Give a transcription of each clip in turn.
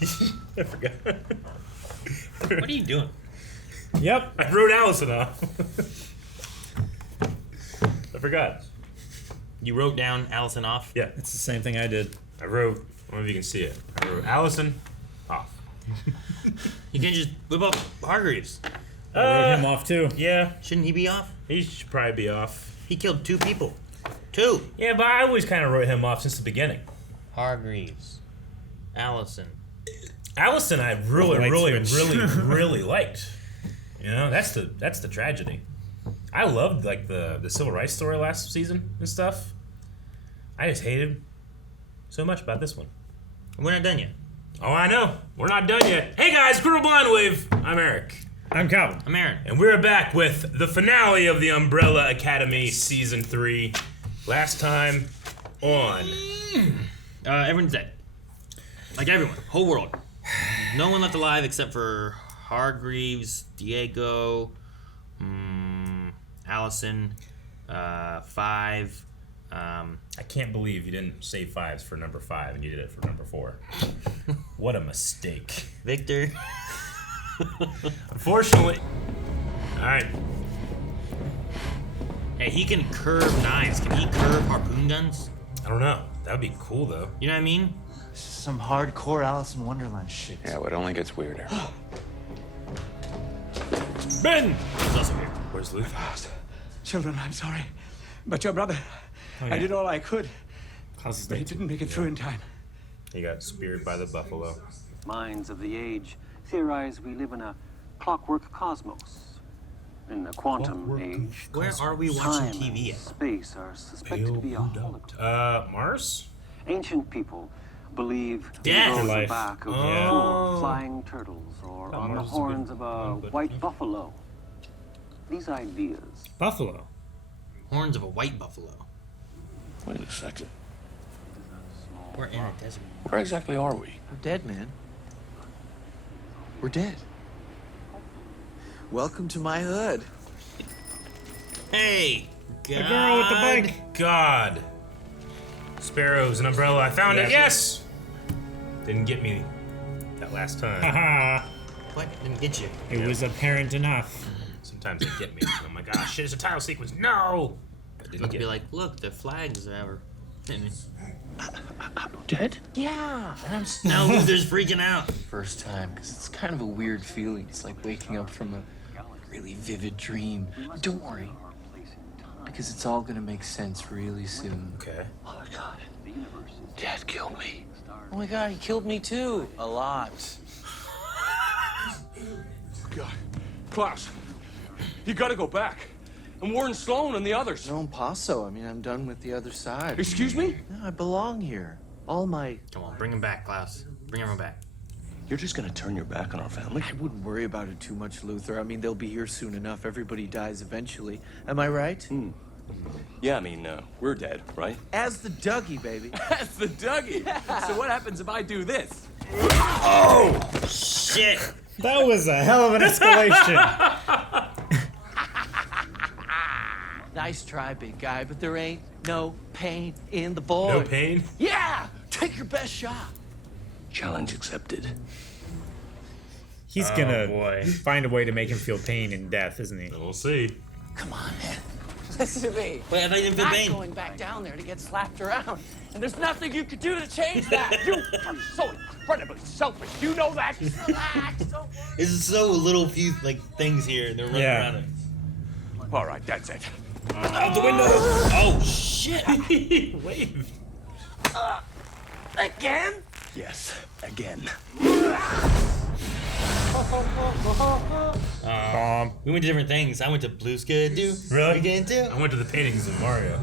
I forgot. What are you doing? Yep. I wrote Alison off. I forgot. You wrote down Alison off? Yeah. It's the same thing I did. I wrote, I don't know if you can see it. I wrote Alison off. You can't just whip up Hargreeves. I wrote him off too. Yeah, Shouldn't he be off? he should probably be off. He killed 2 people. 2. Yeah, but I always kind of wrote him off since the beginning. Hargreeves. Alison. Alison, I really, Light really, switch. really liked. You know, that's the tragedy. I loved like the civil rights story last season and stuff. I just hated so much about this one. We're not done yet. Oh, I know. We're not done yet. Hey guys, Criminal Blind Wave. I'm Eric. I'm Calvin. I'm Aaron. And we're back with the finale of the Umbrella Academy Season 3. Last time on... Everyone's dead. Like everyone. Whole world. No one left alive except for Hargreeves, Diego, Alison, 5. I can't believe you didn't say 5s for number 5 and you did it for number 4. What a mistake. Victor. Unfortunately... Alright. Hey, he can curve knives. Can he curve harpoon guns? I don't know. That would be cool, though. You know what I mean? Some hardcore Alice in Wonderland shit. Yeah, it only gets weirder. Ben! He's also here. Where's Luther? Children, I'm sorry. But your brother, I did all I could, How's his but he name? didn't make it through in time. He got speared by the buffalo. Minds of the age theorize we live in a clockwork cosmos. In the quantum age, Where are we watching time TV and at? space are suspected to be a hologram. Mars? Ancient people believe Death. on the Life. back of Oh. 4 flying turtles or on the Mars is a horns good of a one, but- white buffalo. These ideas Buffalo. Horns of a white buffalo. Wait a second. We're in a desert. Where exactly are we? We're dead, man. We're dead. Welcome to my hood. Hey! God. The girl with the bike. God. Sparrows, an umbrella. I found it. Yes! Didn't get me that last time. Haha. What? Didn't get you. It was apparent enough. Sometimes they get me. Oh my gosh, shit, it's a title sequence. No! But didn't I'd get be me. like, look, the flags are ever. Dead? Yeah. And I'm Now Luther's freaking out. first time, because it's kind of a weird feeling. It's like waking up from a really vivid dream. But don't worry, because it's all gonna make sense really soon. Okay. Oh my god. Dad killed me. Oh my god, he killed me too. A lot. God. Klaus, you gotta go back. And warn Sloan and the others. No paso. I mean, I'm done with the other side. Excuse me? No, I belong here. All my... Come on, bring him back, Klaus. Bring everyone back. You're just gonna turn your back on our family? I wouldn't worry about it too much, Luther. I mean, they'll be here soon enough. Everybody dies eventually. Am I right? Yeah, I mean, we're dead, right? As the Dougie, baby. That's the Dougie. So what happens if I do this? Shit! That was a hell of an escalation. Nice try, big guy, but there ain't no pain in the boy. No pain? Yeah! Take your best shot. Challenge accepted. He's Oh, gonna boy. find a way to make him feel pain and death, isn't he? We'll see. Come on, man. Listen to me. Wait, I thought you didn't feel I'm pain. going back down there to get slapped around, and there's nothing you can do to change that. You are so incredibly selfish. You know that? Relax, don't worry. There's so little few like things here, and they're running Yeah. around it. All right, that's it. Out the window! Oh shit! He waved. Again? Yes, again. We went to different things. I went to Blue Skidoo. Really? You getting too? I went to the paintings of Mario.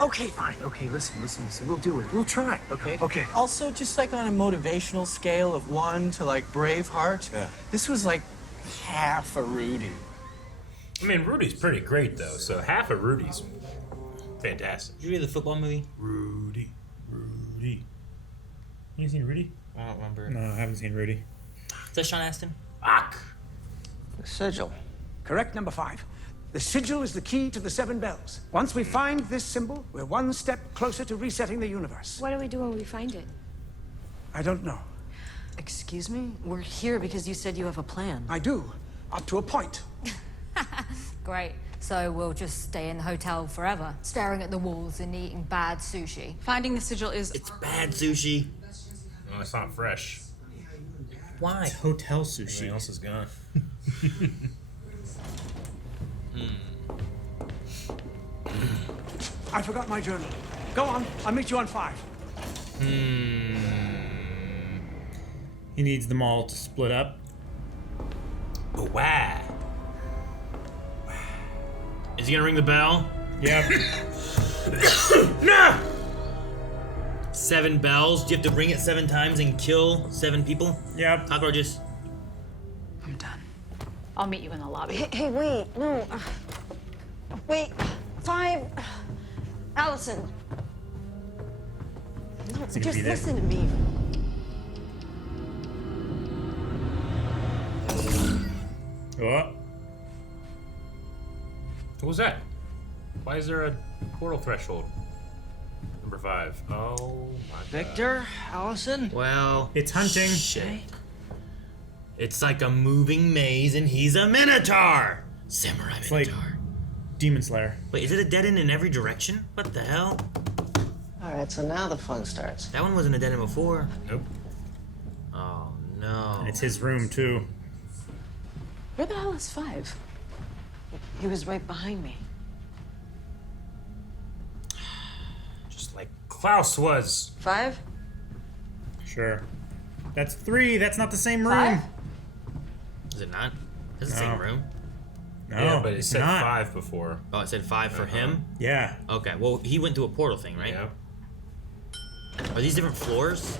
Okay, fine. Okay, listen. We'll do it. We'll try, okay? Okay. Also, just like on a motivational scale of 1 to like Braveheart, this was like half a Rudy. I mean, Rudy's pretty great, though, so half of Rudy's fantastic. Did you read the football movie? Rudy. You seen Rudy? I don't remember. No, I haven't seen Rudy. Is that Sean Astin? Fuck! The sigil. Correct, number 5. The sigil is the key to the 7 bells. Once we find this symbol, we're one step closer to resetting the universe. What do we do when we find it? I don't know. Excuse me? We're here because you said you have a plan. I do, up to a point. Great. So we'll just stay in the hotel forever, staring at the walls and eating bad sushi. Finding the sigil is... It's bad sushi. Well, it's not fresh. Why? It's hotel sushi. Everything else is gone. I forgot my journal. Go on, I'll meet you on 5. He needs them all to split up. But why? Is he gonna ring the bell? Yep. No! 7 bells. Do you have to ring it 7 times and kill 7 people? Yep. Cockroaches. I'm done. I'll meet you in the lobby. Hey, wait, no. Wait, 5. Allison. No, Is he gonna just be there? listen to me. Oh. What was that? Why is there a portal threshold? Number 5. Oh my god. Victor? Alison? Well, It's hunting. shit. It's like a moving maze and he's a minotaur. Samurai It's like minotaur. Demon Slayer. Wait, is it a dead end in every direction? What the hell? Alright, so now the fun starts. That one wasn't a dead end before. Nope. Oh no. And it's his room too. Where the hell is 5? He was right behind me. Just like Klaus was. 5? Sure. That's 3. That's not the same room. 5? Is it not? It's the No. same room. No, Yeah, but it it's said not. 5 before. Oh, it said 5 for him? Yeah. Okay, well, he went to a portal thing, right? Yeah. Are these different floors?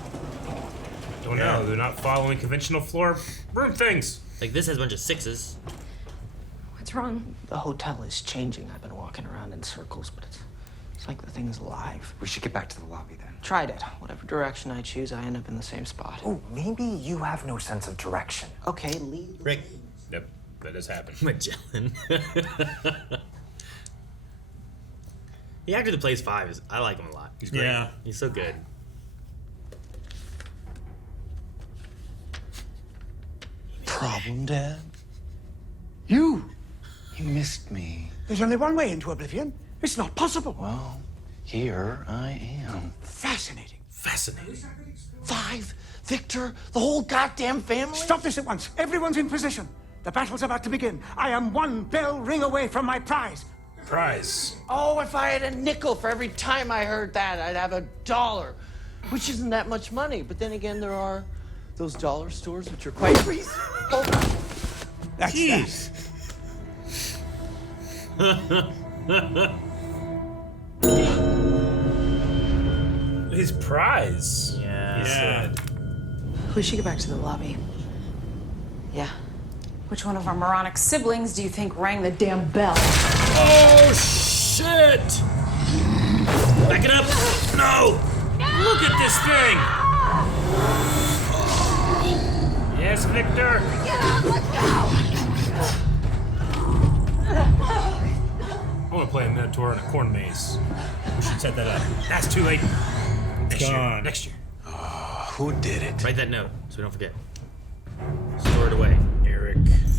Don't know. They're not following conventional floor room things. Like, this has a bunch of 6s. What's wrong? The hotel is changing. I've been walking around in circles, but it's like the thing's alive. We should get back to the lobby then. Tried it. Whatever direction I choose, I end up in the same spot. Oh, maybe you have no sense of direction. Okay, lead. Rick. Yep. That has happened. Magellan. The actor that plays 5 I like him a lot. He's great. Yeah. He's so good. Problem, Dad? You! You missed me. There's only one way into Oblivion. It's not possible. Well, here I am. Fascinating. Fascinating. 5? Victor? The whole goddamn family? Stop this at once. Everyone's in position. The battle's about to begin. I am one bell ring away from my prize. Prize. Oh, if I had a nickel for every time I heard that, I'd have $1, which isn't that much money. But then again, there are those dollar stores which are quite reasonable. That's Jeez. His prize. Yeah. He said. We should get back to the lobby. Yeah. Which one of our moronic siblings do you think rang the damn bell? Oh, shit! Back it up! No! Look at this thing! Yes, Victor? I want to play a Minotaur in a corn maze. We should set that up. That's too late. Next year. Gone. Next year. Who did it? Write that note so we don't forget. Store it away. Eric.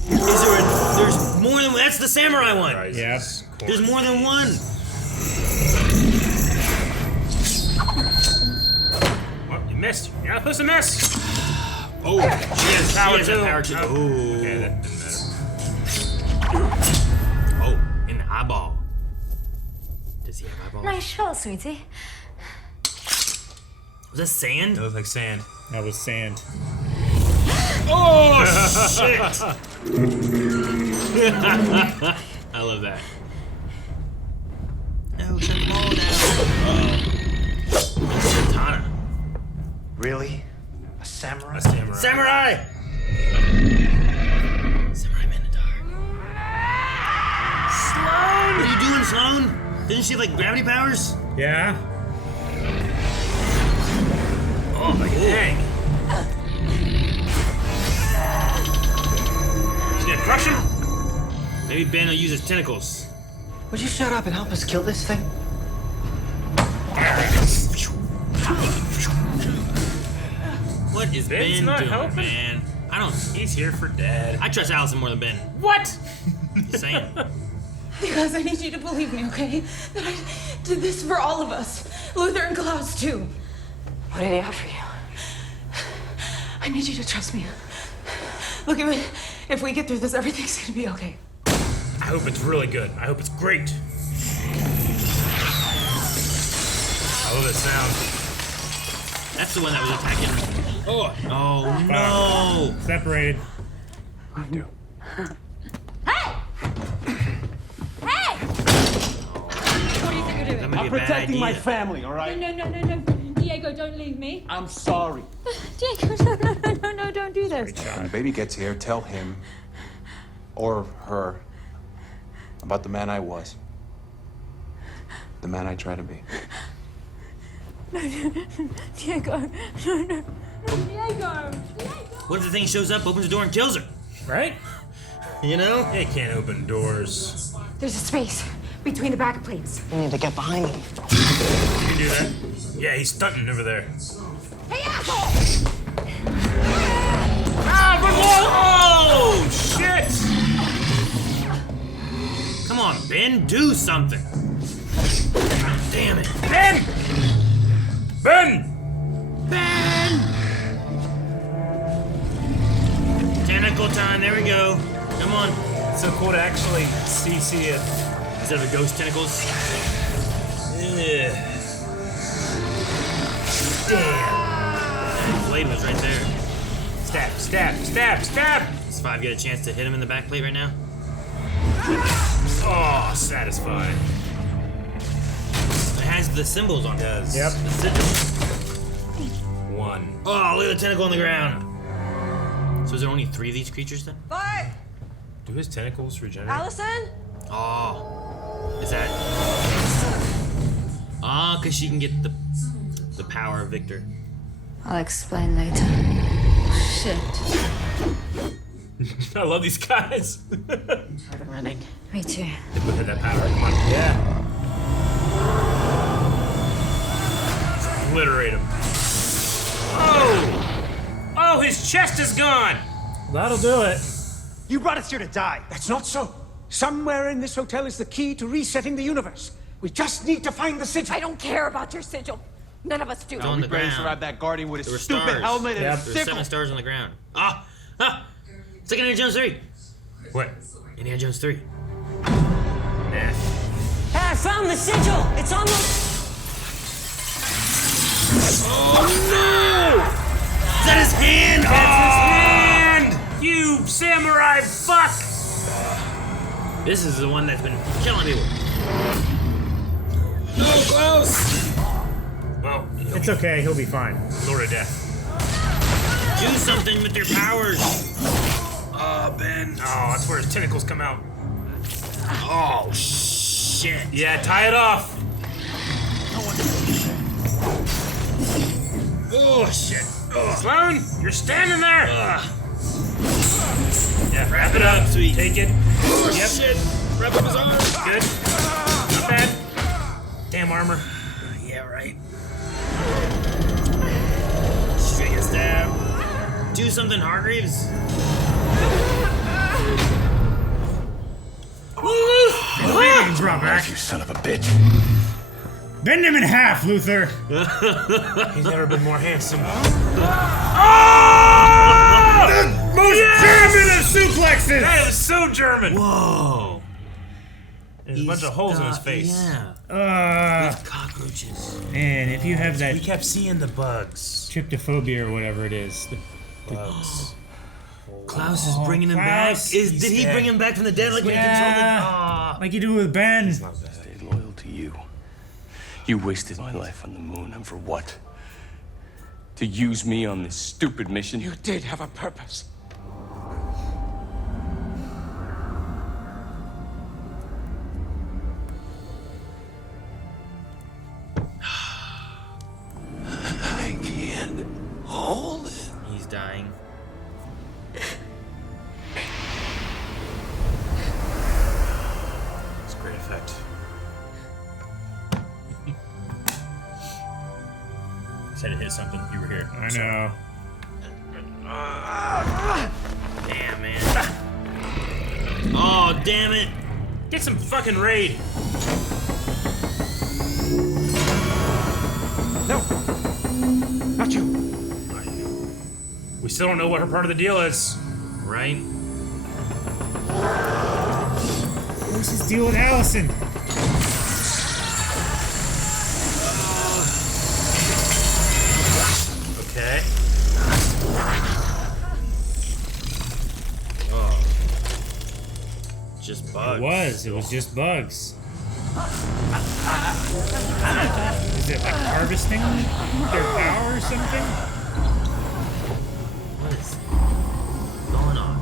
There's more than... That's the samurai one! Prizes, Yeah. corn. There's more than one! Well, you missed. You're not supposed to miss. Oh, she has Power power two. too. Oh. Ooh. Okay, that didn't matter. Oh, in the eyeball. Does he have eyeballs? Nice shot, sweetie. Was that sand? It looks like sand. That was sand. Oh, shit! I love that. No, turn them all down. Uh-oh. Katana. Really? A samurai? A samurai. Samurai! Samurai Minotaur. Sloan! What are you doing, Sloan? Didn't she have, like, gravity powers? Yeah. Oh, my dang. She's gonna crush him? Maybe Ben will use his tentacles. Would you shut up and help us kill this thing? What? What is Ben's Ben not doing, helping? man? I don't. He's here for Dad. I trust Allison more than Ben. What? Just saying. Because I need you to believe me, okay? That I did this for all of us. Luther and Klaus, too. What did he offer you? I need you to trust me. Look, if we get through this, everything's gonna be okay. I hope it's really good. I hope it's great. I love that sound. That's the one that was attacking. Oh no! Separated. I do. Hey! Hey! What do you think you're doing? That might be I'm a bad protecting my idea. family, all right? No. Diego, don't leave me. I'm sorry. Diego, no, don't do this. When the baby gets here, tell him or her about the man I was. The man I try to be. Diego, no. Diego! What if the thing shows up, opens the door, and kills her? Right? You know? It can't open doors. There's a space between the back plates. We need to get behind him. You can do that. Yeah, he's stunting over there. Hey, asshole! Oh, shit! Come on, Ben, do something. Damn it. Ben! Tentacle time, there we go. Come on. It's so cool to actually see it. Instead of ghost tentacles. Yeah. Damn. The blade was right there. Stab! Does 5 get a chance to hit him in the back plate right now? Oh, satisfying. It has the symbols on it. Does. Yep. The sigil. 1. Oh, look at the tentacle on the ground. So is there only 3 of these creatures then? Bart! Do his tentacles regenerate? Allison? Oh. Is that... Ah, because she can get the power of Victor. I'll explain later. Shit. I love these guys. Started running. Me too. They put that power. Come on. Yeah. Obliterate him. Oh, his chest is gone. That'll do it. You brought us here to die. That's not so. Somewhere in this hotel is the key to resetting the universe. We just need to find the sigil. I don't care about your sigil. None of us do. On the ground. Grab that guardian with There his were stupid stars. helmet and Yep. his There were sickle. 7 stars on the ground. It's like Indiana Jones 3. What? Indiana Jones 3. Nah. Hey, I found the sigil! It's on the... Oh no! Is that his hand? That's his hand! You samurai fuck! This is the one that's been killing people. No, close! Well, It's okay. He'll be fine. Lord of Death. Do something with your powers. Oh, Ben. Oh, that's where his tentacles come out. Oh, shit. Yeah, tie it off. Oh, shit. Sloan, you're standing there. Yeah, wrap it up. Sweet. Take it. Oh, Yep. shit. Wrap up his arms. Good. Not bad. Damn armor. Yeah, right. String a stab. Do something, Hargreaves. Drawback. You son of a bitch. Bend him in half, Luther. He's never been more handsome. Most German of suplexes. That was so German. Whoa. There's a bunch of holes in his face. Yeah. With cockroaches. Man, if you have that We kept seeing the bugs. tryptophobia or whatever it is, Bugs. Klaus is bringing him Klaus, back. Did he dead. bring him back from the dead like we Yeah. controlled it? Aw. like you do with Ben. Stayed loyal to you. You wasted my life on the moon, and for what? To use me on this stupid mission? You did have a purpose. I can't hold it. He's dying. It's a great effect. Said it hit something. You were here. I know. Damn, man. Oh, damn it. Get some fucking raid. No. Not you. We still don't know what her part of the deal is. Right? What's his deal with Alison? Okay. Oh. Just bugs. It was just bugs. Is it like harvesting their power or something? What is going on?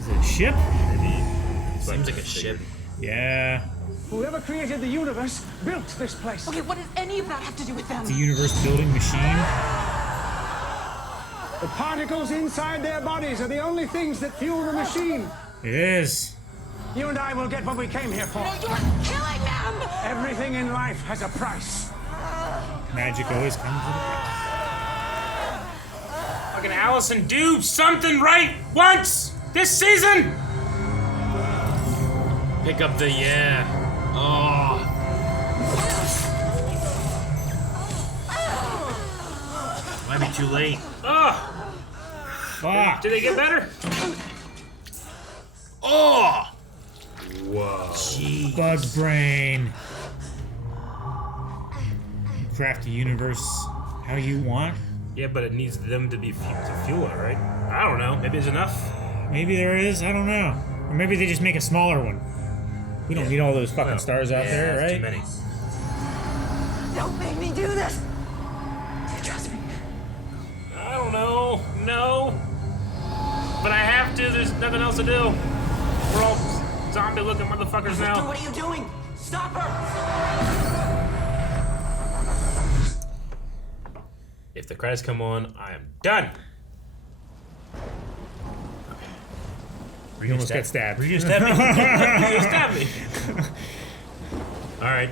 Is it a ship? Maybe. Seems like a ship. Yeah. Whoever created the universe built this place. Okay, what does any of that have to do with them? It's a universe building machine. The particles inside their bodies are the only things that fuel the machine. It is. You and I will get what we came here for. No, you're killing them! Everything in life has a price. Magic always comes with a price. Fucking Alison, do something right once this season. Pick up the Oh. Might be too late. Oh. Fuck. Did they get better? Oh. Whoa. Jeez. Bug brain. Craft a universe how you want. Yeah, but it needs them to be to fuel it, right? I don't know. Maybe it's enough. Maybe there is. I don't know. Or maybe they just make a smaller one. We don't need all those fucking stars out there, that's right? Too many. Don't make me do this! Do you trust me? I don't know. No. But I have to. There's nothing else to do. We're all zombie-looking motherfuckers now. What are you doing? Stop her! If the credits come on, I am done. You almost got stabbed. Were you gonna stab me? Were you gonna stab me? All right.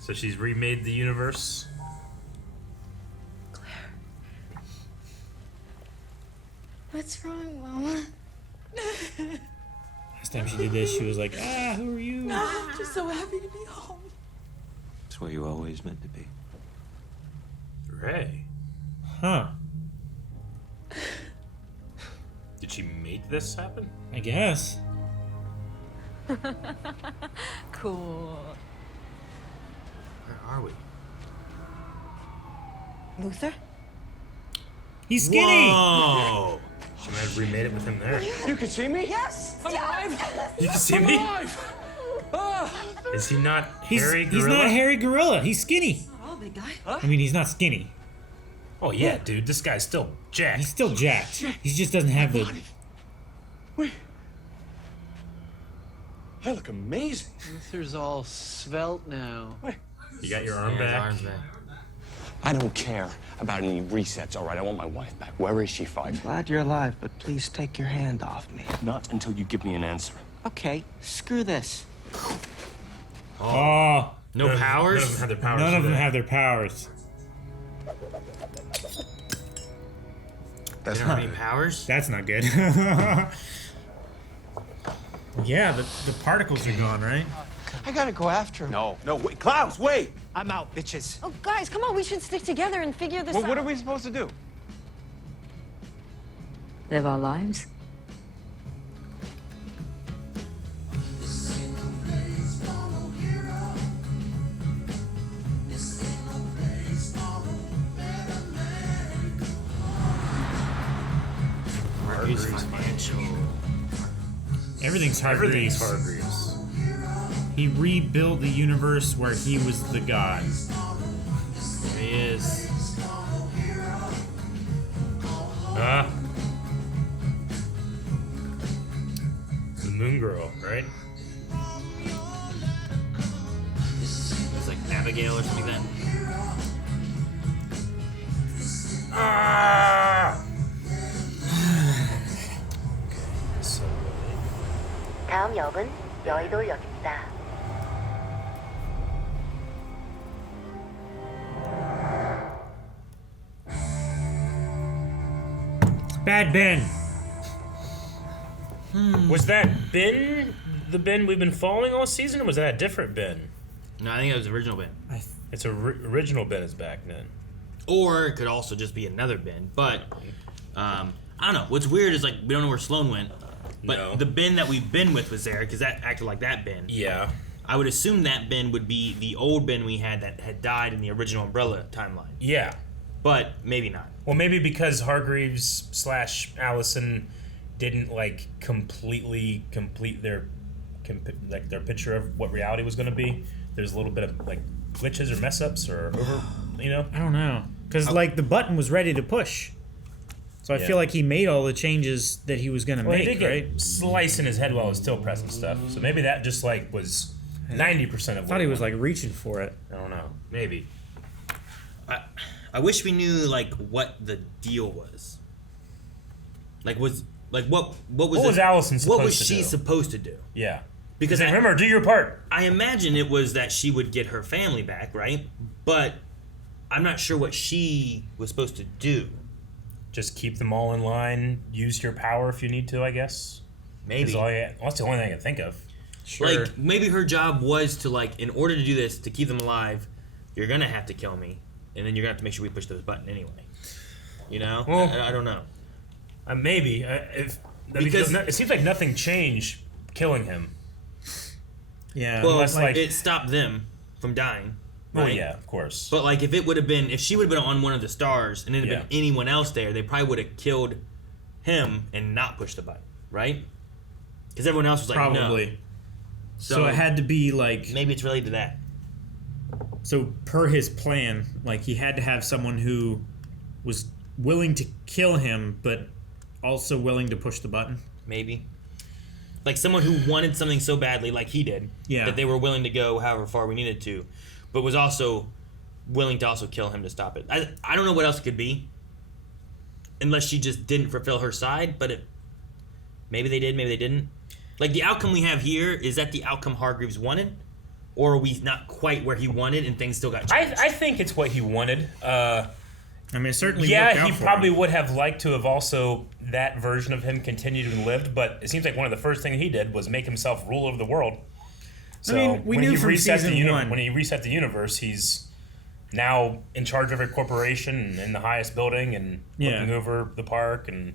So she's remade the universe. What's wrong, Mama? Last time she did this, she was like, who are you? I'm just so happy to be home. It's where you always meant to be. Ray. Huh. Did she make this happen? I guess. Cool. Where are we? Luther? He's skinny! Whoa! She might have remade it with him there. You can see me? Yes! I'm alive! You can see me? Is he not hairy gorilla? He's not a hairy gorilla. He's skinny. Oh, big guy. I mean, he's not skinny. Oh yeah, dude. This guy's still jacked. He's still jacked. He just doesn't have the... Wait. I look amazing. Luther's all svelte now. You got your arm His back? arm's back. I don't care about any resets, all right? I want my wife back. Where is she, Five? Glad you're alive, but please take your hand off me. Not until you give me an answer. Okay, screw this. Oh. No powers? None of them have their powers. None of them today. have their powers. They don't have any powers? That's not good. Yeah, the particles are gone, right? I gotta go after him. No, wait, Klaus, wait! I'm out, bitches. Oh, guys, come on. We should stick together and figure this out. What are we supposed to do? Live our lives. Hargreeves Financial. Everything's Hargreeves. Hargreeves. He rebuilt the universe where he was the god. There he is. The Moon Girl, right? It's like Abigail or something like that. 다음 역은 여의도역입니다. Bad Ben. Was that Ben, the Ben we've been following all season, or was that a different Ben? No, I think it was the original Ben. It's original Ben is back then. Or it could also just be another Ben. But, I don't know. What's weird is, like, we don't know where Sloane went. But the Ben that we've been with was there, because that acted like that Ben. Yeah. I would assume that Ben would be the old Ben we had that had died in the original Umbrella timeline. Yeah. But maybe not. Well, maybe because Hargreeves / Alison didn't, like, completely complete their picture of what reality was going to be. There's a little bit of, like, glitches or mess ups or over, you know? I don't know. Because, like, the button was ready to push. So I feel like he made all the changes that he was going to make, he did right? get slice in his head while he was still pressing stuff. So maybe that just, like, was 90% of I thought he was, like, reaching for it. I don't know. Maybe. I wish we knew, like, what the deal was. Like, what was Alison supposed What was to she do? supposed to do? Yeah. Because remember, do your part. I imagine it was that she would get her family back, right? But I'm not sure what she was supposed to do. Just keep them all in line. Use your power if you need to, I guess. Maybe. That's the only thing I can think of. Sure. Like, maybe her job was to, like, in order to do this, to keep them alive, you're going to have to kill me. And then you're going to have to make sure we push this button anyway. You know? Well, I don't know. Maybe. Because it seems like nothing changed killing him. Yeah. Well, Unless, like, it stopped them from dying. Right? Right? Yeah, of course. But, like, if she would have been on one of the stars and it had been anyone else there, they probably would have killed him and not pushed the button, right? Because everyone else was like, Probably. no. So it had to be, like... Maybe it's related to that. So per his plan, like, he had to have someone who was willing to kill him, but also willing to push the button. Maybe. Like someone who wanted something so badly, like he did, that they were willing to go however far we needed to, but was also willing to also kill him to stop it. I don't know what else it could be, unless she just didn't fulfill her side, but maybe they did, maybe they didn't. Like, the outcome we have here, is that the outcome Hargreeves wanted? Or are we not quite where he wanted and things still got changed? I think it's what he wanted. I mean, it certainly yeah, worked out he for probably him. would have liked to have also that version of him continued and lived, but it seems like one of the first things he did was make himself ruler of the world. So I mean, we knew from season 1. When he reset the universe, he's now in charge of every corporation in the highest building and looking over the park and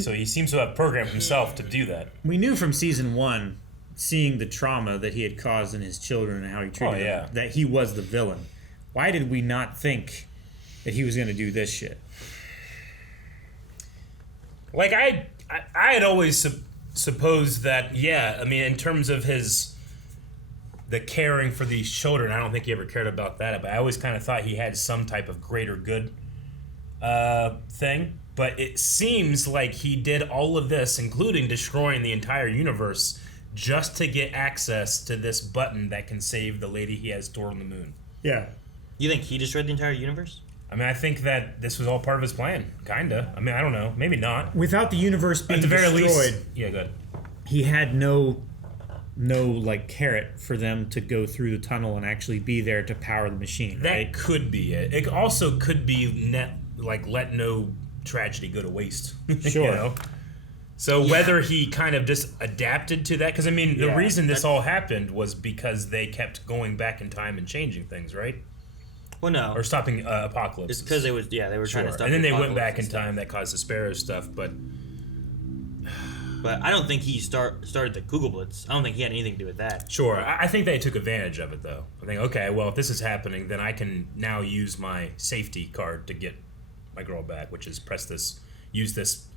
so he seems to have programmed himself to do that. We knew from season 1, seeing the trauma that he had caused in his children and how he treated them, that he was the villain. Why did we not think that he was going to do this shit? Like, I had always supposed that, I mean, in terms of the caring for these children, I don't think he ever cared about that, but I always kind of thought he had some type of greater good thing. But it seems like he did all of this, including destroying the entire universe, just to get access to this button that can save the lady he has stored on the moon. Yeah. You think he destroyed the entire universe? I mean, I think that this was all part of his plan, kinda. I mean, I don't know, maybe not. Without the universe being at the very destroyed, least, good. He had no like carrot for them to go through the tunnel and actually be there to power the machine. That could be it. It also could be let no tragedy go to waste. Sure. You know? So whether he kind of just adapted to that, because I mean, the reason this all happened was because they kept going back in time and changing things, right? Well, no. Or stopping apocalypse. It's because they were trying to stop. And then the they went apocalypse back in and stuff. time that caused the Sparrow stuff, but I don't think he started the Kugelblitz. I don't think he had anything to do with that. Sure, I think they took advantage of it, though. I think, okay, well, if this is happening, then I can now use my safety card to get my girl back, which is use this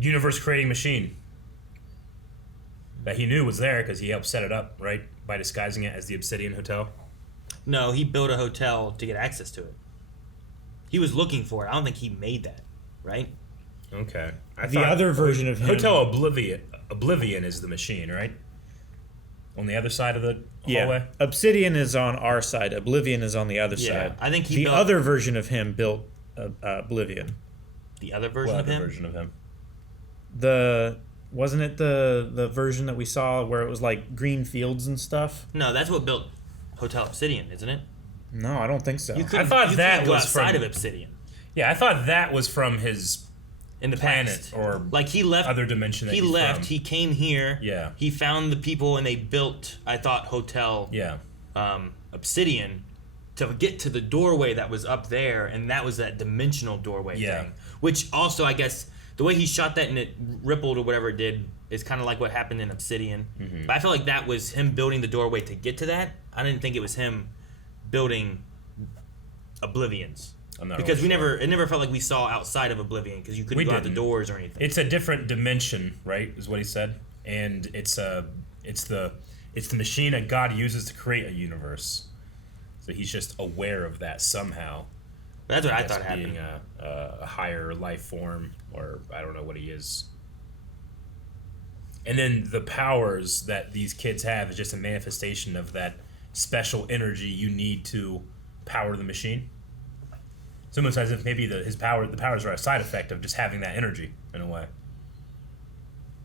universe-creating machine that he knew was there because he helped set it up, right? By disguising it as the Obsidian Hotel. No, he built a hotel to get access to it. He was looking for it. I don't think he made that, right? Okay. The other version of him... Hotel Oblivion is the machine, right? On the other side of the hallway? Obsidian is on our side. Oblivion is on the other side. I think the other version of him built Oblivion. The other version of him? What other version of him? Wasn't it the version that we saw where it was like green fields and stuff? No, that's what built Hotel Obsidian, isn't it? No, I don't think so. I thought that was outside from of Obsidian. Yeah, I thought that was from his in the planet past. or like he left other dimension. That he he's left. From. He came here. Yeah. He found the people and they built. I thought Hotel. Yeah. Obsidian, to get to the doorway that was up there, and that was that dimensional doorway thing. Which also, I guess, the way he shot that and it rippled or whatever it did is kind of like what happened in Obsidian. Mm-hmm. But I feel like that was him building the doorway to get to that. I didn't think it was him building Oblivions. Because really it never felt like we saw outside of Oblivion because you couldn't go out the doors or anything. It's a different dimension, right? Is what he said, and it's the machine that God uses to create a universe. So he's just aware of that somehow. That's what I thought happened. Being a higher life form, or I don't know what he is. And then the powers that these kids have is just a manifestation of that special energy you need to power the machine. It's almost as if maybe the powers are a side effect of just having that energy in a way.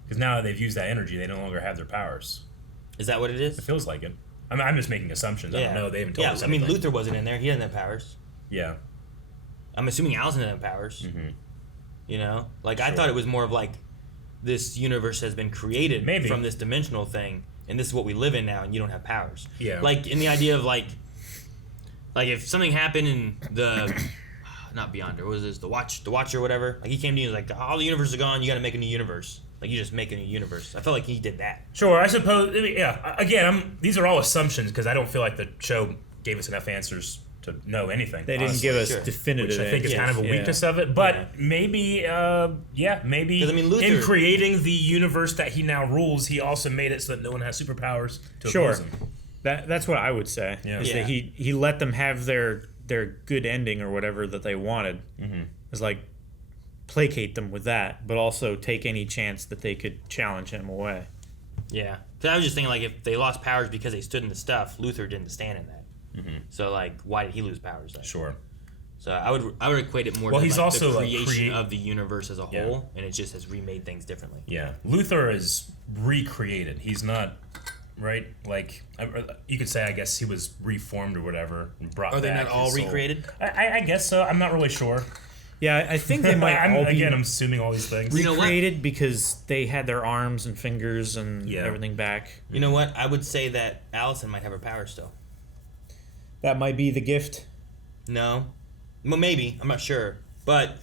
Because now that they've used that energy, they no longer have their powers. Is that what it is? It feels like it. I mean, I'm just making assumptions. I don't know. They haven't told us I mean, anything. Luther wasn't in there. He doesn't have powers. Yeah. I'm assuming Alison doesn't have powers. Mm-hmm. You know? Like, I thought it was more of like, this universe has been created from this dimensional thing, and this is what we live in now, and you don't have powers. Yeah. Like, in the idea of like if something happened in the... Not Beyonder. What was this? The Watcher or whatever. Like, he came to you and was like, all the universes are gone, you gotta make a new universe. Like, you just make a new universe. I felt like he did that. Sure, I suppose. Yeah, again, these are all assumptions because I don't feel like the show gave us enough answers to know anything. They didn't give us definitive. Which I think is kind of a weakness of it. But maybe, maybe Luther, in creating the universe that he now rules, he also made it so that no one has superpowers to oppose him. That's what I would say. Yeah. Is that he let them have their good ending or whatever that they wanted. Mm-hmm. Is like placate them with that, but also take any chance that they could challenge him away. Yeah, because I was just thinking, like, if they lost powers because they stood in the stuff, Luther didn't stand in that. Mm-hmm. So, like, why did he lose powers then? Sure. So I would equate it more to he's like also the creation like of the universe as a whole, and it just has remade things differently. Yeah, Luther is recreated. He's not right. Like you could say, I guess he was reformed or whatever and brought. Are they back not all his soul. recreated? I guess so. I'm not really sure. Yeah, I think they might all be I'm assuming all these things. recreated because they had their arms and fingers and everything back. You know what? I would say that Alison might have her power still. That might be the gift. No. Well, maybe. I'm not sure. But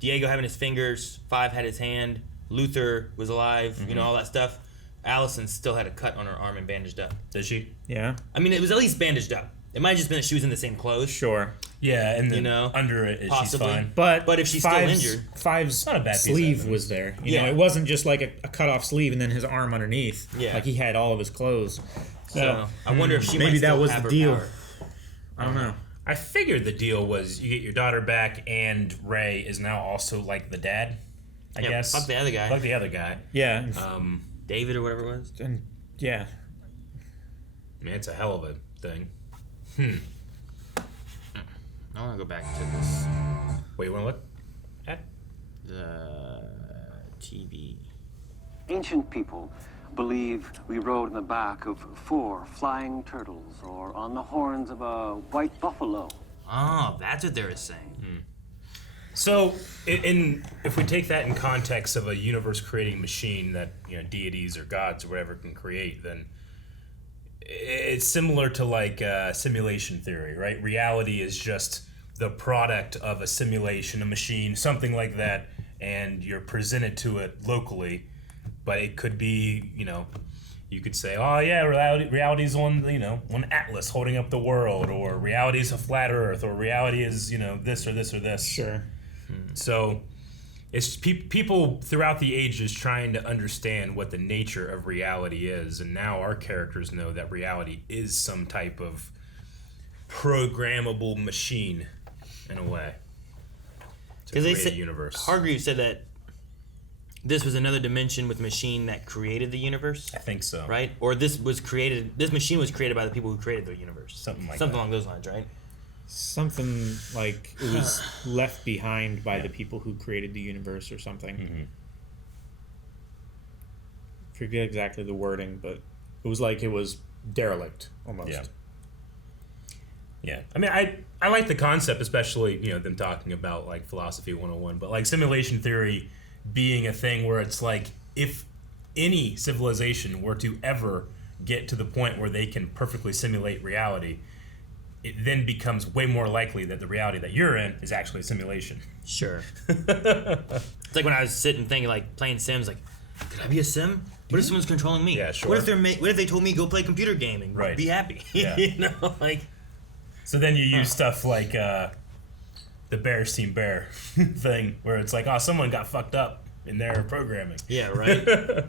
Diego having his fingers, Five had his hand, Luther was alive, you know, all that stuff. Alison still had a cut on her arm and bandaged up. Did she? Yeah. I mean, it was at least bandaged up. It might have just been that she was in the same clothes. Sure. Yeah, and then you know, under it, possibly. she's fine. But if she's still injured, Five's not a bad sleeve was there. You know, it wasn't just like a cut off sleeve and then his arm underneath. Yeah. Like he had all of his clothes. So I wonder if she maybe might that still was have the her deal. power. I don't know. I figured the deal was you get your daughter back, and Ray is now also like the dad. I guess. Fuck the other guy. Fuck the other guy. Yeah. David or whatever it was. And yeah. Man, it's a hell of a thing. I want to go back to this. Wait, you want to look at the TV? Ancient people believe we rode in the back of 4 flying turtles or on the horns of a white buffalo. Oh, that's what they were saying. So, if we take that in context of a universe-creating machine that deities or gods or whatever can create, then it's similar to like simulation theory, right? Reality is just the product of a simulation, a machine, something like that, and you're presented to it locally. But it could be, you could say, oh yeah, reality's on, on Atlas holding up the world, or reality is a flat Earth, or reality is, this or this or this. Sure. So it's people throughout the ages trying to understand what the nature of reality is, and now our characters know that reality is some type of programmable machine, in a way. Because they said universe. Hargreeves said that this was another dimension with machine that created the universe. I think so. Right? Or this machine was created by the people who created the universe. Something along those lines, right? Something like it was left behind by the people who created the universe or something. Mm-hmm. Forget exactly the wording, but it was like it was derelict almost. Yeah. Yeah. I mean, I like the concept, especially, them talking about, like, philosophy 101, but, like, simulation theory being a thing where it's like, if any civilization were to ever get to the point where they can perfectly simulate reality, it then becomes way more likely that the reality that you're in is actually a simulation. Sure. It's like when I was sitting thinking, like, playing Sims, like, could I be a sim? What if someone's controlling me? Yeah, sure. What if they told me go play computer gaming? Right. Be happy. Yeah. Like. So then you use stuff like the Bears Team Bear thing, where it's like, oh, someone got fucked up in their programming. Yeah, right. The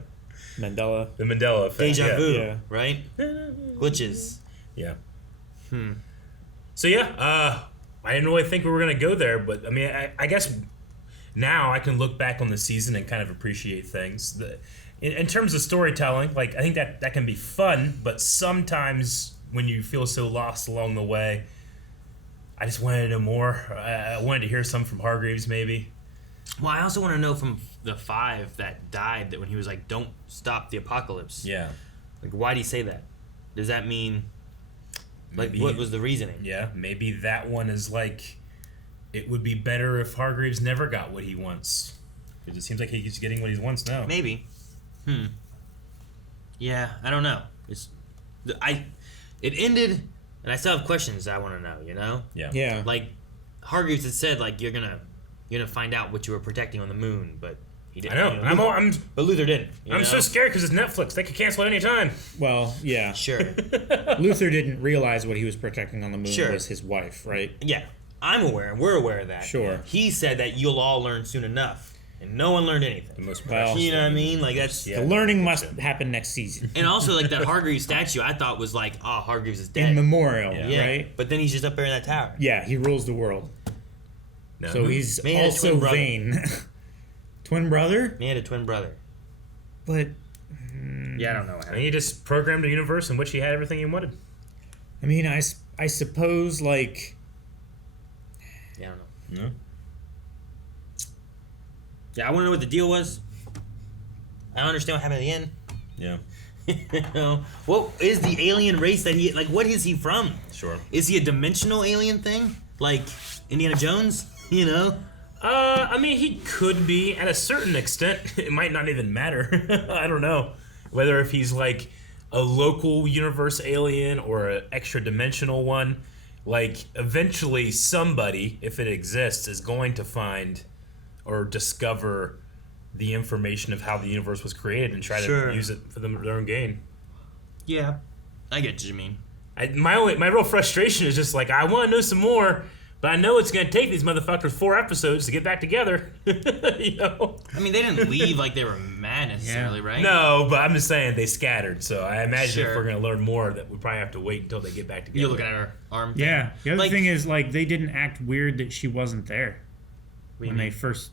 Mandela effect. Deja vu, Yeah. right? Glitches. Yeah. So yeah, I didn't really think we were gonna go there, but I mean, I guess now I can look back on the season and kind of appreciate things. In terms of storytelling, like, I think that can be fun, but sometimes when you feel so lost along the way, I just wanted to know more. I wanted to hear some from Hargreeves, maybe. Well, I also want to know from the 5 that died, that when he was like, don't stop the apocalypse. Yeah. Like, why did he say that? Does that mean, like, what was the reasoning? Yeah, maybe that one is like, it would be better if Hargreeves never got what he wants. Because it seems like he's getting what he wants now. Maybe. Yeah, I don't know. It ended, and I still have questions I want to know, Yeah. Yeah. Like, Hargreeves had said, like, you're gonna find out what you were protecting on the moon, but he didn't. I know. But Luther didn't. I'm so scared because it's Netflix. They could cancel at any time. Well, yeah. Sure. Luther didn't realize what he was protecting on the moon Sure. was his wife, right? Yeah, I'm aware. We're aware of that. Sure. He said that you'll all learn soon enough, and no one learned anything. The most Well, you know what I mean? Like, that's. The learning must happen next season. And also, like, that Hargreaves statue, I thought was like, oh, Hargreaves is dead. In memorial, Yeah. right? But then he's just up there in that tower. Yeah, he rules the world. No. So he's He had a also twin brother. vain. Twin brother? He had a twin brother. But Yeah, I don't know. And he just programmed a universe in which he had everything he wanted. I mean, I suppose, like, Yeah, I don't know. No. Yeah, I want to know what the deal was. I don't understand what happened at the end. Yeah. What is the alien race that he, like, what is he from? Sure. Is he a dimensional alien thing? Like Indiana Jones? I mean, he could be at a certain extent. It might not even matter. I don't know. Whether if he's like a local universe alien or an extra dimensional one. Like, eventually somebody, if it exists, is going to find or discover the information of how the universe was created and try to use it for their own gain. Yeah. I get what you mean. My real frustration is just like, I want to know some more, but I know it's going to take these motherfuckers 4 episodes to get back together. I mean, they didn't leave like they were mad necessarily, right? No, but I'm just saying they scattered. So I imagine Sure. if we're going to learn more, that we probably have to wait until they get back together. You're looking at her arm. yeah. The other Like- thing is, like, they didn't act weird that she wasn't there What do you when they mean? first,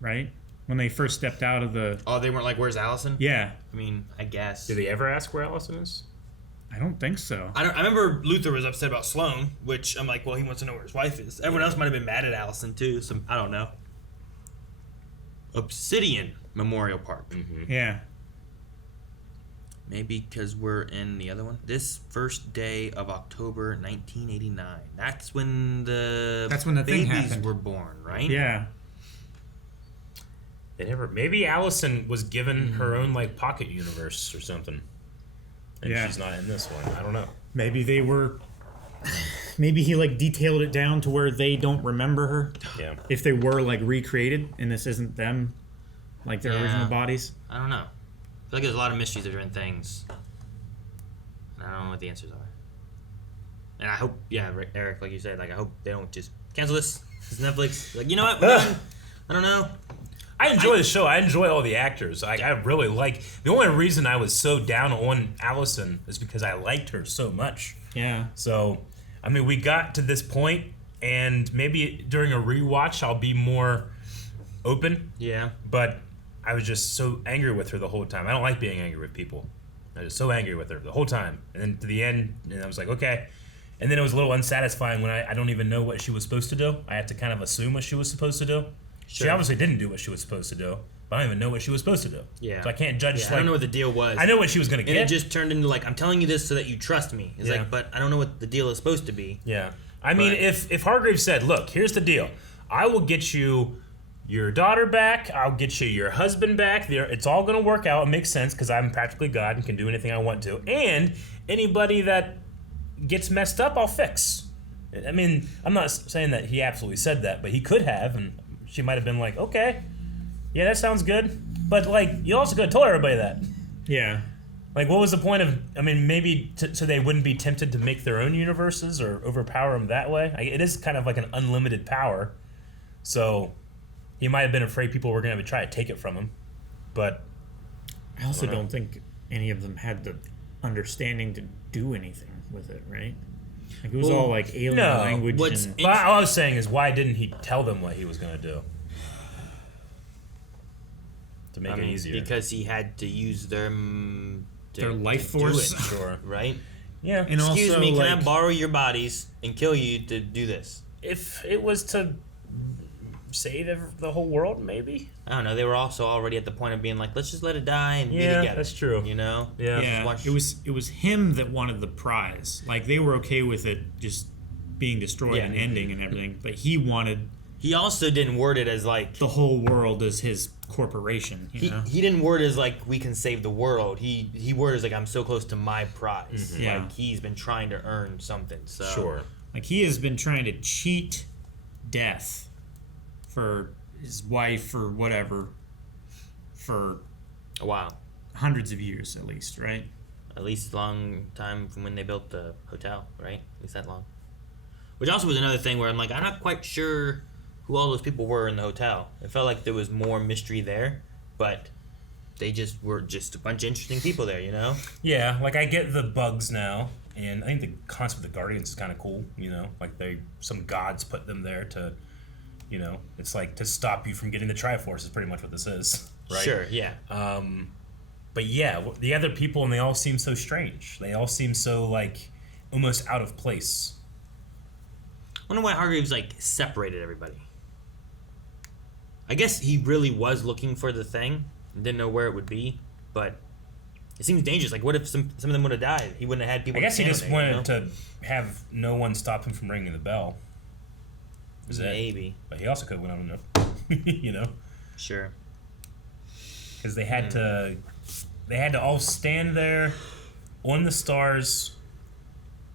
right? When they first stepped out of the. Oh, they weren't like, where's Allison? Yeah. I mean, I guess. Did they ever ask where Alison is? I don't think so. I remember Luther was upset about Sloane, which I'm like, well, he wants to know where his wife is. Everyone else might have been mad at Allison too, so I don't know. Obsidian Memorial Park. Yeah. Maybe because we're in the other one. This first day of October 1989. That's when the thing babies happened. were born, right? Yeah. They never. Maybe Allison was given her own like pocket universe or something, and Yeah. she's not in this one. I don't know. Maybe they were. Maybe he, like, detailed it down to where they don't remember her. Yeah. If they were, like, recreated and this isn't them, like their original bodies. I don't know. I feel like there's a lot of mysteries of different things. And I don't know what the answers are. And I hope, yeah, Eric, like you said, like, I hope they don't just cancel this. It's Netflix. Like, you know what? We're done. I don't know. I enjoy the show. I enjoy all the actors. I really like. The only reason I was so down on Allison is because I liked her so much. Yeah. So, I mean, we got to this point, and maybe during a rewatch, I'll be more open. Yeah. But I was just so angry with her the whole time. I don't like being angry with people. I was so angry with her the whole time. And then to the end, and I was like, okay. And then it was a little unsatisfying when I don't even know what she was supposed to do. I had to kind of assume what she was supposed to do. She Sure. obviously didn't do what she was supposed to do. but I don't even know what she was supposed to do. Yeah. So I can't judge. Yeah, I don't know what the deal was. I know what she was going to get. And it just turned into like, I'm telling you this so that you trust me. It's like, but I don't know what the deal is supposed to be. Yeah. I mean, if Hargreeves said, look, here's the deal. I will get you your daughter back. I'll get you your husband back. It's all going to work out. It makes sense because I'm practically God and can do anything I want to. And anybody that gets messed up, I'll fix. I mean, I'm not saying that he absolutely said that, but he could have, and she might have been like, okay, yeah, that sounds good. But, like, you also could have told everybody that. Yeah. Like, what was the point of, I mean, maybe so they wouldn't be tempted to make their own universes or overpower them that way? It is kind of like an unlimited power. So he might have been afraid people were going to try to take it from him. But I also don't think any of them had the understanding to do anything with it, right? Like, it was all like alien language. But all I was saying is, why didn't he tell them what he was going to do? To make it easier. Because he had to use their life force. Do it, sure. Right? Yeah. And Excuse also, me, can like, I borrow your bodies and kill you to do this? If it was to save the whole world, maybe? I don't know. They were also already at the point of being like, let's just let it die and be together. Yeah, that's true. You know? Yeah. It was him that wanted the prize. Like, they were okay with it just being destroyed and ending and everything, but he wanted. He also didn't word it as like the whole world as his corporation. You know? He didn't word it as like we can save the world. He worded it as like I'm so close to my prize. Mm-hmm. Yeah. Like he's been trying to earn something. So Sure. Like, he has been trying to cheat death for his wife or whatever for a while. Hundreds of years at least, right? At least a long time from when they built the hotel, right? At least that long. Which also was another thing where I'm like, I'm not quite sure who all those people were in the hotel. It felt like there was more mystery there, but they just were just a bunch of interesting people there, you know? Yeah, like I get the bugs now, and I think the concept of the Guardians is kind of cool, you know? Like some gods put them there to, you know, it's like to stop you from getting the Triforce is pretty much what this is, right? Sure, yeah. But yeah, the other people, and they all seem so strange. They all seem so, like, almost out of place. I wonder why Hargreeves, like, separated everybody. I guess he really was looking for the thing and didn't know where it would be, but it seems dangerous. Like, what if some of them would have died? He wouldn't have had people. I guess he just wanted to have no one stop him from ringing the bell. Maybe. But he also could have went on enough, you know? Sure. Because they had to all stand there on the stars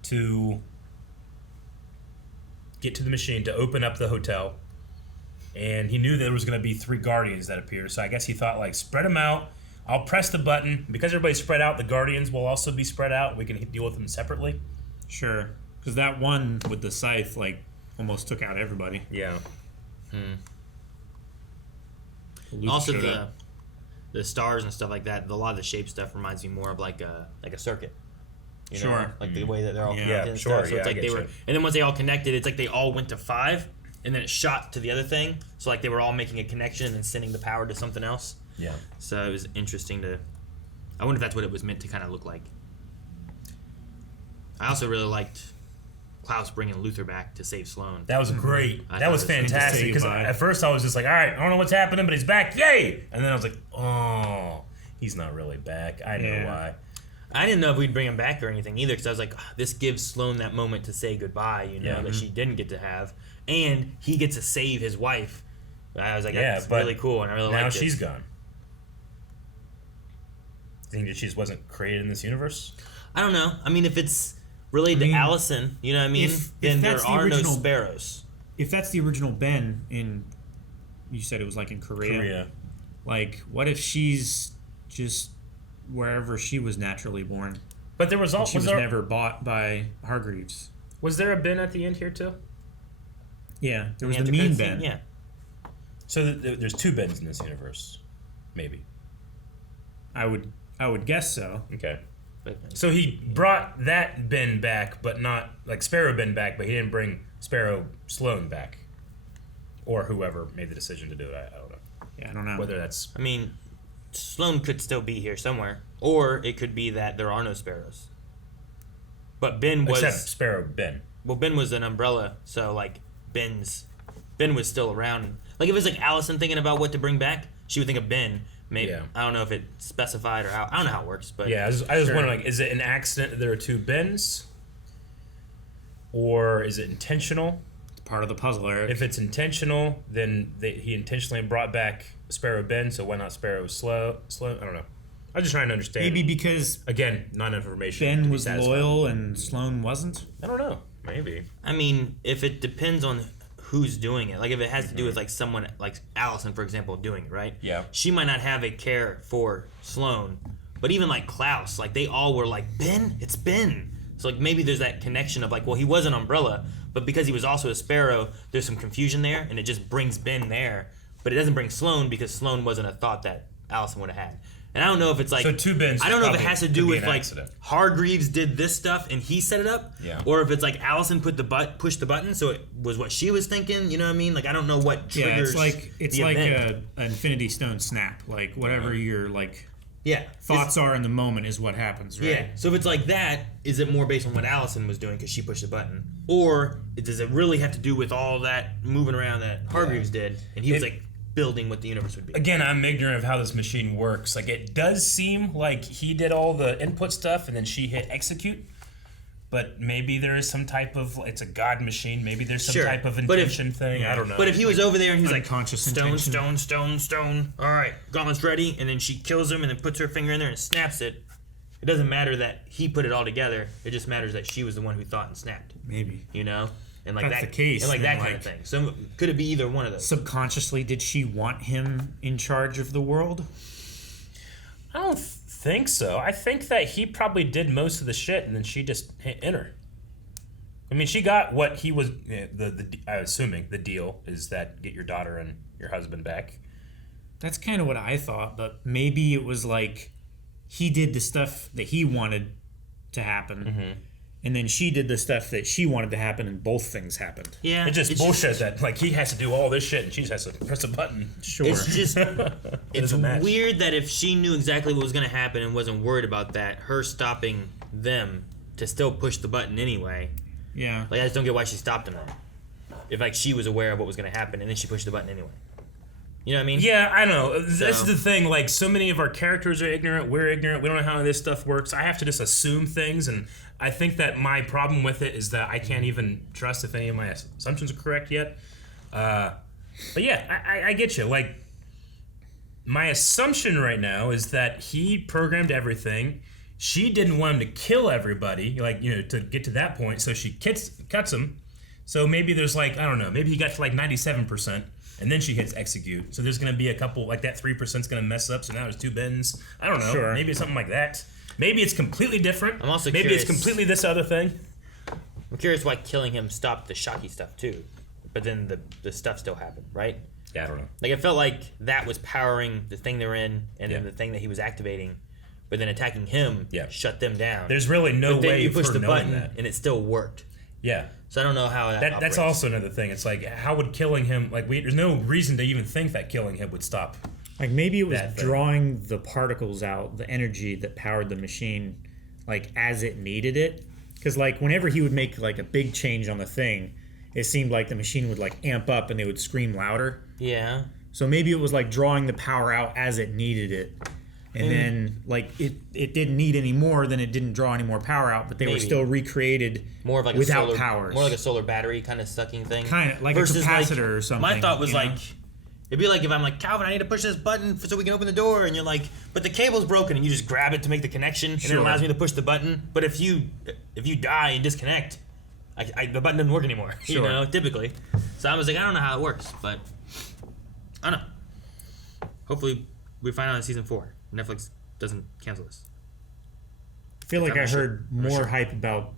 to get to the machine to open up the hotel. And he knew there was going to be 3 Guardians that appear, so I guess he thought, like, spread them out. I'll press the button. Because everybody's spread out, the Guardians will also be spread out. We can deal with them separately. Sure. Because that one with the scythe, like, almost took out everybody. Yeah. Also, the stars and stuff like that, a lot of the shape stuff reminds me more of like a circuit. You know? Sure. Like the way that they're all connected Yeah, and sure. stuff. So it's Yeah, like they were, and then once they all connected, it's like they all went to 5, and then it shot to the other thing. So like they were all making a connection and then sending the power to something else. Yeah. So it was interesting to. I wonder if that's what it was meant to kind of look like. I also really liked Klaus bringing Luther back to save Sloane. That was great. I That thought was it was fantastic. Because at first I was just like, all right, I don't know what's happening, but he's back. Yay! And then I was like, oh, he's not really back. I know why. I didn't know if we'd bring him back or anything either, because I was like, this gives Sloane that moment to say goodbye, you know, that she didn't get to have. And he gets to save his wife. I was like, that's really cool, and I really like it. Now she's gone. Think that she just wasn't created in this universe? I don't know. I mean, if it's related to Alison, you know what I mean? Then there are no sparrows. If that's the original Ben in, you said it was like in Korea. Like, what if she's just wherever she was naturally born? But there was also she was never bought by Hargreeves. Was there a Ben at the end here too? Yeah, there was the mean Ben. Yeah. So there's 2 Bens in this universe, maybe. I would guess so. Okay. So he brought that Ben back, but not like Sparrow Ben back, but he didn't bring Sparrow Sloane back, or whoever made the decision to do it. I don't know. Yeah, I don't know whether that's. I mean, Sloane could still be here somewhere, or it could be that there are no sparrows. But Ben was except Sparrow Ben. Well, Ben was an umbrella, so like Ben was still around. Like if it's like Alison thinking about what to bring back, she would think of Ben. Maybe I don't know if it specified or how. I don't know how it works, but I was wondering, like, is it an accident that there are two Bens, or is it intentional? It's part of the puzzle, Eric. If it's intentional, then he intentionally brought back Sparrow Ben, so why not Sparrow Slow? I don't know. I'm just trying to understand. Maybe because again, non-information. Ben was loyal and Sloane wasn't. I don't know. Maybe. I mean, if it depends on who's doing it, like if it has to do with like someone like Alison, for example, doing it, right? Yeah. She might not have a care for Sloane, but even like Klaus, like they all were like, Ben, it's Ben. So like maybe there's that connection of like, well, he was an Umbrella, but because he was also a Sparrow, there's some confusion there, and it just brings Ben there, but it doesn't bring Sloane because Sloane wasn't a thought that Alison would have had. And I don't know if it's like so two Bens. I don't know if it has to do with like accident. Hargreeves did this stuff and he set it up, or if it's like Alison pushed the button, so it was what she was thinking. You know what I mean? Like I don't know what triggers. It's like an Infinity Stone snap. Like whatever your like thoughts are in the moment is what happens, right? Yeah. So if it's like that, is it more based on what Alison was doing because she pushed the button, or does it really have to do with all that moving around that Hargreeves did and he was like building what the universe would be? Again, I'm ignorant of how this machine works. Like, it does seem like he did all the input stuff and then she hit execute. But maybe there is some type of, it's a god machine. Maybe there's some type of intention thing. I don't know. But if he was over there and he's like, stone, stone. All right, gauntlet's ready. And then she kills him and then puts her finger in there and snaps it. It doesn't matter that he put it all together. It just matters that she was the one who thought and snapped. Maybe. You know? And like that's that, the case, and like that kind of thing. So could it be either one of those? Subconsciously, did she want him in charge of the world? I don't think so. I think that he probably did most of the shit, and then she just hit enter. I mean, she got what he was. I'm assuming the deal is that get your daughter and your husband back. That's kind of what I thought, but maybe it was like he did the stuff that he wanted to happen. And then she did the stuff that she wanted to happen, and both things happened. Yeah, it's just bullshit that like he has to do all this shit, and she just has to press a button. Sure, it's just it's weird that if she knew exactly what was going to happen and wasn't worried about that, her stopping them to still push the button anyway. Yeah, like I just don't get why she stopped him then. If like she was aware of what was going to happen and then she pushed the button anyway. You know what I mean? Yeah, I know. This is the thing. Like, so many of our characters are ignorant. We're ignorant. We don't know how this stuff works. I have to just assume things, and I think that my problem with it is that I can't even trust if any of my assumptions are correct yet. But yeah, I get you. Like, my assumption right now is that he programmed everything. She didn't want him to kill everybody, like, you know, to get to that point, so she cuts him. So maybe there's like, I don't know, maybe he got to like 97%. And then she hits execute. So there's going to be a couple, like that 3% is going to mess up. So now there's two Bens. I don't know. Sure. Maybe it's something like that. Maybe it's completely different. I'm also maybe curious. It's completely this other thing. I'm curious why killing him stopped the shocky stuff too. But then the stuff still happened, right? Yeah, I don't know. Like it felt like that was powering the thing they're in and then the thing that he was activating. But then attacking him shut them down. There's really no but then way you push for the knowing button that. and it still worked. Yeah. So I don't know how that operates. That's also another thing. It's like, how would killing him, like, there's no reason to even think that killing him would stop. Like, maybe it was drawing the particles out, the energy that powered the machine, like, as it needed it. Because, like, whenever he would make, like, a big change on the thing, it seemed like the machine would, like, amp up and they would scream louder. Yeah. So maybe it was, like, drawing the power out as it needed it. And then, like, it didn't need any more, then it didn't draw any more power out, but they were still recreated more of like without a solar, powers. More like a solar battery kind of sucking thing. Kind of, like a capacitor or something. My thought was like, know? it'd be like if I'm like, Calvin, I need to push this button so we can open the door, and you're like, but the cable's broken, and you just grab it to make the connection, and it allows me to push the button. But if you die and disconnect, the button doesn't work anymore, you know, typically. So I was like, I don't know how it works, but I don't know. Hopefully we find out in season 4. Netflix doesn't cancel this. I feel like I heard more hype about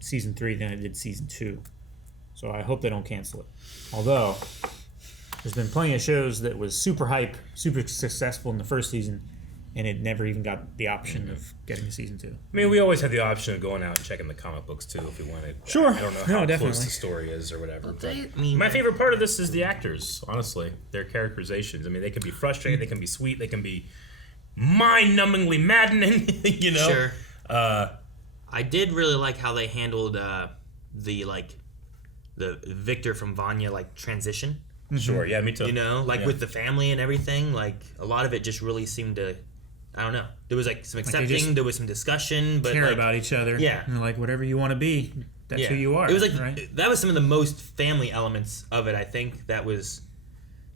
season 3 than I did season 2. So I hope they don't cancel it. Although, there's been plenty of shows that was super hype, super successful in the first season, and it never even got the option of getting a season 2. I mean, we always had the option of going out and checking the comic books, too, if we wanted. Sure. I don't know how close the story is or whatever. My favorite part of this is the actors, honestly. Their characterizations. I mean, they can be frustrating, they can be sweet, they can be mind-numbingly maddening, you know. Sure. I did really like how they handled the Victor from Vanya transition. Sure, yeah, me too. You know, like with the family and everything, like a lot of it just really seemed to, I don't know. There was like some accepting, there was some discussion, but care like, about each other. Yeah, and like whatever you want to be, that's who you are. It was like right? that was some of the most family elements of it. I think that was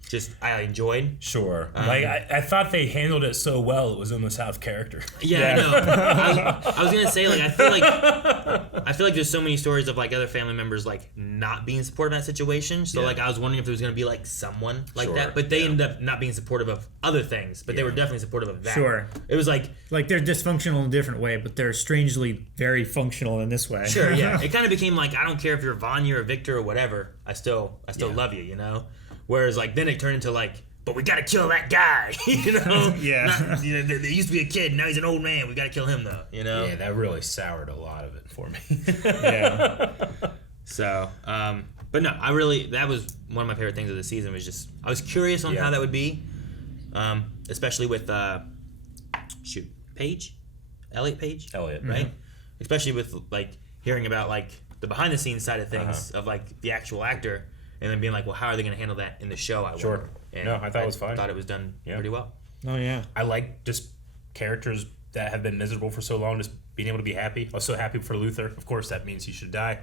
just I enjoyed. Sure, like I thought they handled it so well; it was almost out of character. Yeah, I know. I was gonna say like I feel like there's so many stories of like other family members like not being supportive of that situation. So like I was wondering if there was gonna be like someone like that, but they ended up not being supportive of other things. But they were definitely supportive of that. Sure, it was like they're dysfunctional in a different way, but they're strangely very functional in this way. Sure, yeah. It kind of became like I don't care if you're Vanya or Victor or whatever. I still love you, you know. Whereas like then it turned into like, but we gotta kill that guy, you know? Yeah. There used to be a kid, now he's an old man. We gotta kill him though, you know? Yeah, that really soured a lot of it for me. Yeah. So, but no, that was one of my favorite things of the season. Was just I was curious on how that would be, especially with Elliot Page, right? Mm-hmm. Especially with like hearing about like the behind the scenes side of things of like the actual actor. And then being like, well, how are they going to handle that in the show? Sure. And no, I thought it was fine. I thought it was done pretty well. Oh, yeah. I like just characters that have been miserable for so long, just being able to be happy. I was so happy for Luther. Of course, that means he should die.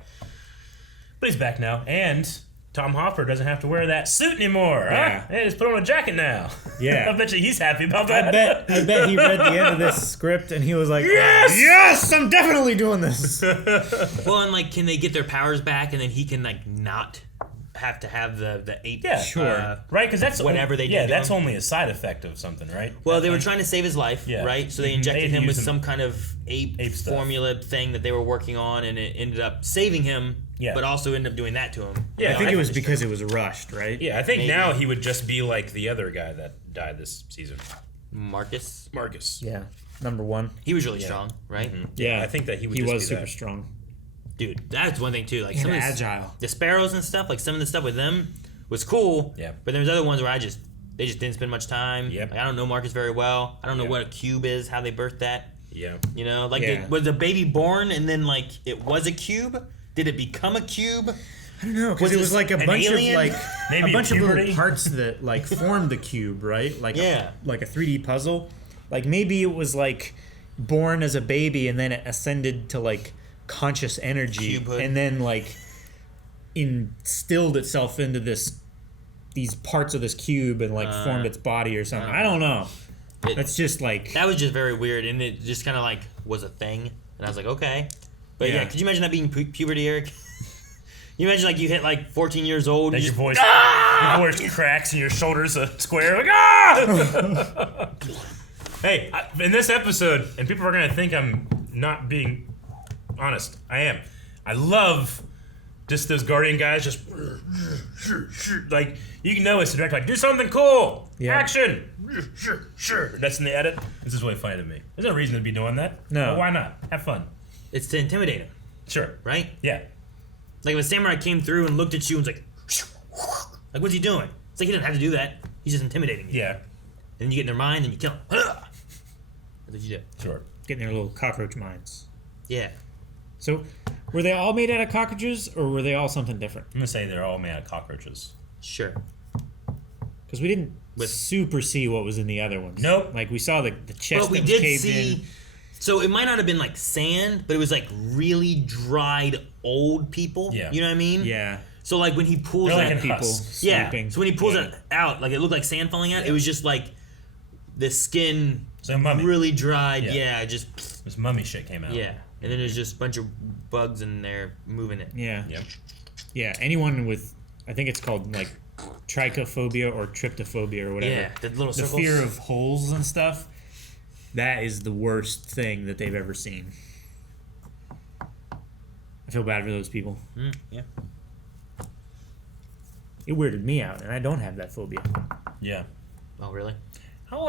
But he's back now. And Tom Hopper doesn't have to wear that suit anymore. Yeah. Huh? Hey, just put on a jacket now. Yeah. I bet you he's happy about that. I bet he read the end of this script and he was like, yes! Yes, I'm definitely doing this. Well, and like, can they get their powers back and then he can like not have to have the ape? Yeah, sure. Right, because that's whatever they do. Yeah, that's only a side effect of something, right? Well, they were trying to save his life, right? So they injected him with some kind of ape formula thing that they were working on, and it ended up saving him. Yeah. But also ended up doing that to him. Yeah, I think it was because it was rushed, right? Yeah, I think now he would just be like the other guy that died this season. Marcus. Yeah, number 1. He was really strong, right? Mm-hmm. Yeah, I think that he was be super that. strong. Dude, that's one thing too. Like some agile. The sparrows and stuff, like some of the stuff with them was cool. Yeah. But there's other ones where they just didn't spend much time. Yep. Like, I don't know Marcus very well. I don't know what a cube is, how they birthed that. Yeah. You know, like was the baby born and then like it was a cube? Did it become a cube? I don't know, because it was like a bunch alien? of like maybe a bunch of puberty? little parts that like formed the cube, right? Like like a 3D puzzle. Like maybe it was like born as a baby and then it ascended to like conscious energy Cubehood. and then like instilled itself into these parts of this cube and like formed its body or something. I don't know. That's just like that was just very weird, and it just kind of like was a thing, and I was like, okay, but yeah, could you imagine that being puberty, Eric? You imagine like you hit like 14 years old, and your voice cracks and your shoulders are square. Like, ah! Hey, in this episode, and people are gonna think I'm not being honest. I am. I love just those Guardian guys. Just like you can know it's the director. Like, do something cool. Yeah. Action. Sure. That's in the edit. This is really funny to me. There's no reason to be doing that. No. But why not? Have fun. It's to intimidate him. Sure. Right? Yeah. Like if a samurai came through and looked at you and was like, what's he doing? It's like he didn't have to do that. He's just intimidating you. Yeah. And then you get in their mind and you kill him. That's what you do. Sure. Get in their little cockroach minds. Yeah. So, were they all made out of cockroaches, or were they all something different? I'm gonna say they're all made out of cockroaches. Sure. Because we didn't super see what was in the other ones. Nope. Like we saw the chest But we that was did caved see. in. So it might not have been like sand, but it was like really dried old people. Yeah. You know what I mean? Yeah. So like when he pulls They're that like in people husks. sleeping. So when he pulls it out, like it looked like sand falling out. It was just like the skin So mummy. really dried. Yeah. Yeah, just This mummy shit came out. yeah. And then there's just a bunch of bugs in there moving it. Yeah. Yep. Yeah. Anyone with, I think it's called like trichophobia or tryptophobia or whatever. Yeah, the little the circles. fear of holes and stuff. That is the worst thing that they've ever seen. I feel bad for those people. Yeah. It weirded me out, and I don't have that phobia. Yeah. Oh really? How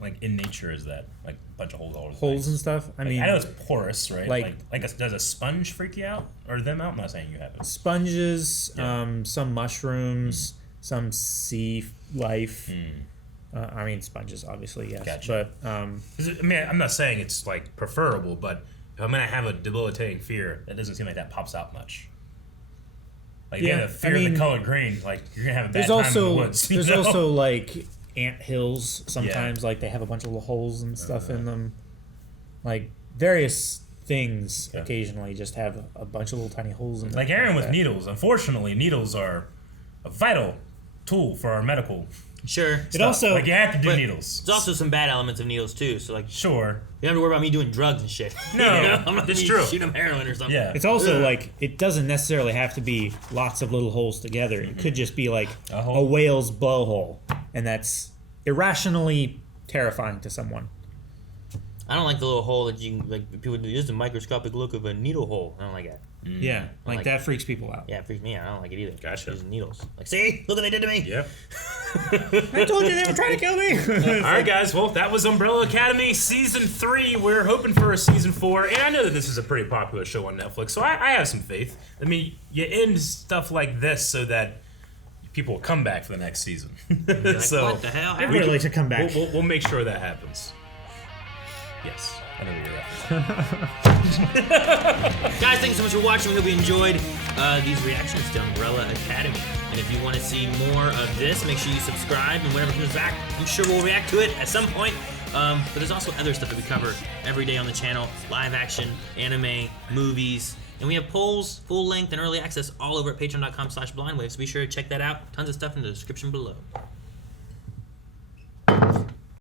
like in nature is that? Like a bunch of holes all over the Holes place? and stuff. I mean, I know it's porous, right? like- Does a sponge freak you out or them out? I'm not saying you haven't. sponges, some mushrooms, some sea life. I mean, sponges, obviously, yes. Gotcha. But I mean, I'm not saying it's like preferable, but if I'm gonna have a debilitating fear, that doesn't seem like that pops out much. Like yeah, the fear of the color green. Like you're gonna have a bad time in the woods. There's also like ant hills. Sometimes like they have a bunch of little holes and stuff in them. Like various things occasionally just have a bunch of little tiny holes in them. Like Aaron with needles. Unfortunately, needles are a vital tool for our medical. Sure. It also like you have to do needles. There's also some bad elements of needles too. So like sure, you don't have to worry about me doing drugs and shit. No, I'm not it's true. Shoot them heroin or something. Yeah. It's also like it doesn't necessarily have to be lots of little holes together. It could just be like a whale's blowhole, and that's irrationally terrifying to someone. I don't like the little hole that you like. People do. This is a microscopic look of a needle hole. I don't like that. Yeah, like that freaks people out. Yeah, it freaks me out. I don't like it either. Gotcha. Using needles. Like, see, look what they did to me. Yep. I told you they were trying to kill me. All right, guys. Well, that was Umbrella Academy season 3. We're hoping for a season 4, and I know that this is a pretty popular show on Netflix, so I have some faith. I mean, you end stuff like this so that people will come back for the next season. Like, so what the hell? I'd really like to come back. We'll make sure that happens. Yes. I know you're Guys, thanks so much for watching. We hope you enjoyed these reactions to Umbrella Academy. And if you want to see more of this, make sure you subscribe. And whenever it comes back, I'm sure we'll react to it at some point. But there's also other stuff that we cover every day on the channel. Live action, anime, movies. And we have polls, full length, and early access all over at patreon.com/blindwave. So be sure to check that out. Tons of stuff in the description below.